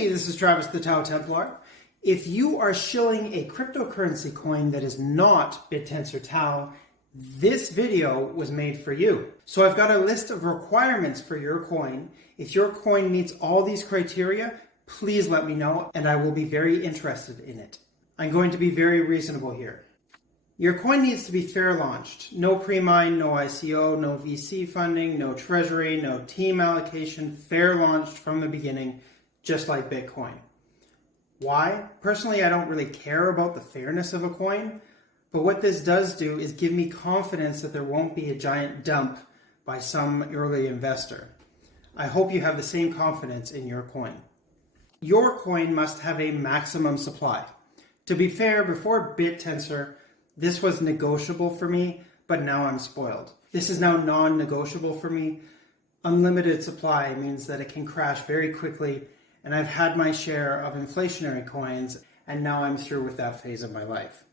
Hey, this is Travis the TAO Templar. If you are shilling a cryptocurrency coin that is not Bittensor TAO, this video was made for you. So I've got a list of requirements for your coin. If your coin meets all these criteria, please let me know and I will be very interested in it. I'm going to be very reasonable here. Your coin needs to be fair launched. No pre-mine, no ICO, no VC funding, no treasury, no team allocation, fair launched from the beginning, just like Bitcoin. Why? Personally, I don't really care about the fairness of a coin, but what this does do is give me confidence that there won't be a giant dump by some early investor. I hope you have the same confidence in your coin. Your coin must have a maximum supply. To be fair, before Bittensor, this was negotiable for me, but now I'm spoiled. This is now non-negotiable for me. Unlimited supply means that it can crash very quickly, and I've had my share of inflationary coins, and now I'm through with that phase of my life.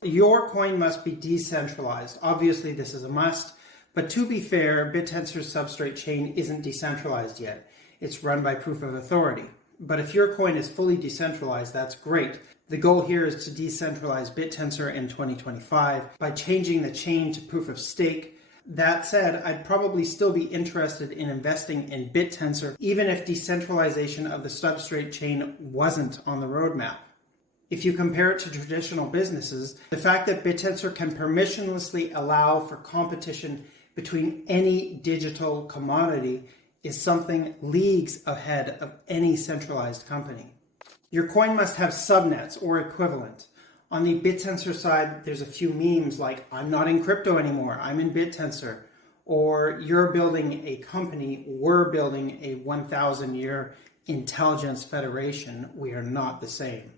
Your coin must be decentralized. Obviously, this is a must, but to be fair, Bittensor's substrate chain isn't decentralized yet. It's run by proof of authority. But if your coin is fully decentralized, that's great. The goal here is to decentralize Bittensor in 2025 by changing the chain to proof of stake. That said, I'd probably still be interested in investing in Bittensor, even if decentralization of the substrate chain wasn't on the roadmap. If you compare it to traditional businesses, the fact that Bittensor can permissionlessly allow for competition between any digital commodity is something leagues ahead of any centralized company. Your coin must have subnets or equivalent. On the Bittensor side, there's a few memes like, I'm not in crypto anymore, I'm in Bittensor. Or you're building a company, we're building a 1,000-year intelligence federation. We are not the same.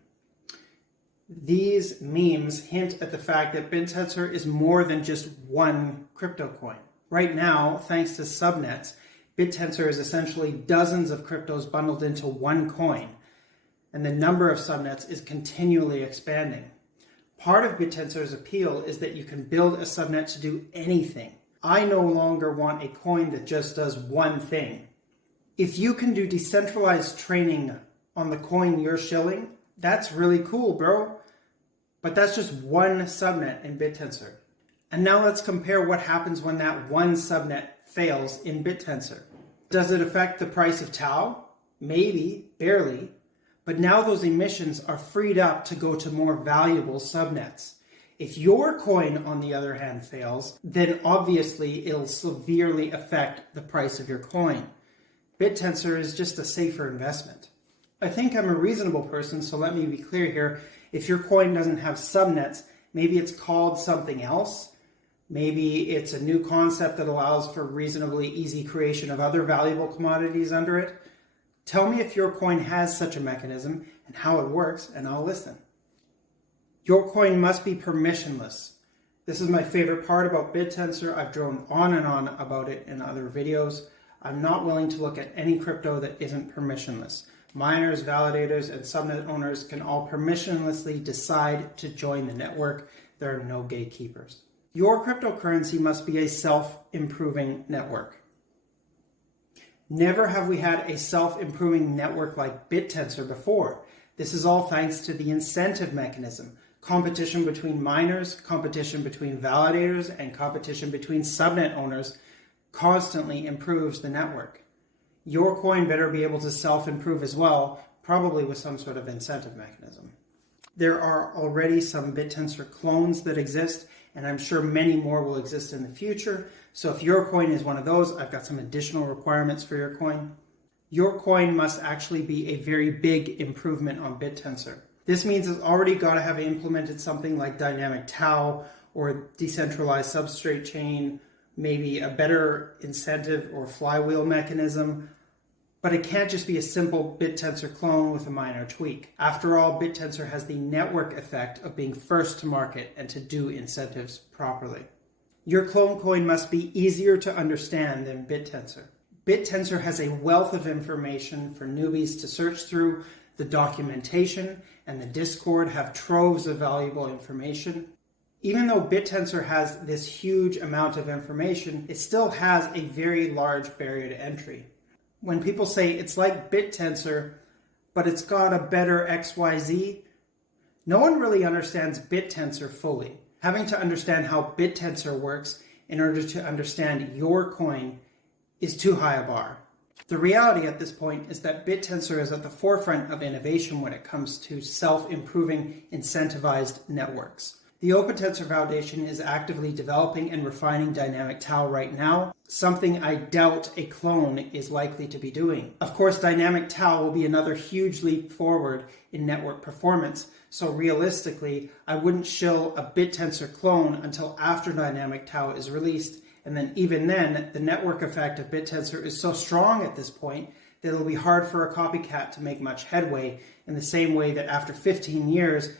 These memes hint at the fact that Bittensor is more than just one crypto coin. Right now, thanks to Subnets, Bittensor is essentially dozens of cryptos bundled into one coin, and the number of subnets is continually expanding. Part of Bittensor's appeal is that you can build a subnet to do anything. I no longer want a coin that just does one thing. If you can do decentralized training on the coin you're shilling, that's really cool, bro. But that's just one subnet in Bittensor. And now let's compare what happens when that one subnet fails in Bittensor. Does it affect the price of TAO? Maybe, barely. But now those emissions are freed up to go to more valuable subnets. If your coin, on the other hand, fails, then obviously it'll severely affect the price of your coin. Bittensor is just a safer investment. I think I'm a reasonable person, so let me be clear here. If your coin doesn't have subnets, maybe it's called something else. Maybe it's a new concept that allows for reasonably easy creation of other valuable commodities under it. Tell me if your coin has such a mechanism and how it works, and I'll listen. Your coin must be permissionless. This is my favorite part about Bittensor. I've droned on and on about it in other videos. I'm not willing to look at any crypto that isn't permissionless. Miners, validators, and subnet owners can all permissionlessly decide to join the network. There are no gatekeepers. Your cryptocurrency must be a self-improving network. Never have we had a self-improving network like Bittensor before. This is all thanks to the incentive mechanism. Competition between miners, competition between validators, and competition between subnet owners constantly improves the network. Your coin better be able to self-improve as well, probably with some sort of incentive mechanism. There are already some Bittensor clones that exist, and I'm sure many more will exist in the future. So if your coin is one of those, I've got some additional requirements for your coin. Your coin must actually be a very big improvement on Bittensor. This means it's already got to have implemented something like dynamic TAO or decentralized substrate chain, maybe a better incentive or flywheel mechanism. But it can't just be a simple Bittensor clone with a minor tweak. After all, Bittensor has the network effect of being first to market and to do incentives properly. Your clone coin must be easier to understand than Bittensor. Bittensor has a wealth of information for newbies to search through. The documentation and the Discord have troves of valuable information. Even though Bittensor has this huge amount of information, it still has a very large barrier to entry. When people say it's like Bittensor, but it's got a better XYZ. No one really understands Bittensor fully. Having to understand how Bittensor works in order to understand your coin is too high a bar. The reality at this point is that Bittensor is at the forefront of innovation when it comes to self-improving incentivized networks. The OpenTensor Foundation is actively developing and refining Dynamic TAO right now, something I doubt a clone is likely to be doing. Of course, Dynamic TAO will be another huge leap forward in network performance, so realistically, I wouldn't shill a Bittensor clone until after Dynamic TAO is released, and then even then, the network effect of Bittensor is so strong at this point that it'll be hard for a copycat to make much headway, in the same way that after 15 years,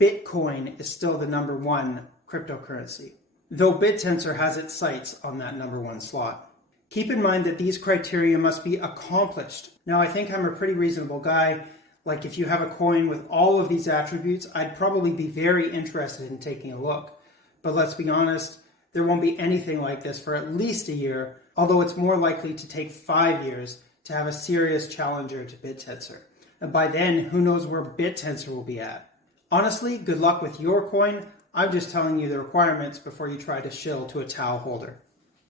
Bitcoin is still the #1 cryptocurrency, though Bittensor has its sights on that #1 slot. Keep in mind that these criteria must be accomplished. Now, I think I'm a pretty reasonable guy. Like, if you have a coin with all of these attributes, I'd probably be very interested in taking a look. But let's be honest, there won't be anything like this for at least a year, although it's more likely to take 5 years to have a serious challenger to Bittensor. And by then, who knows where Bittensor will be at. Honestly, good luck with your coin. I'm just telling you the requirements before you try to shill to a TAO holder.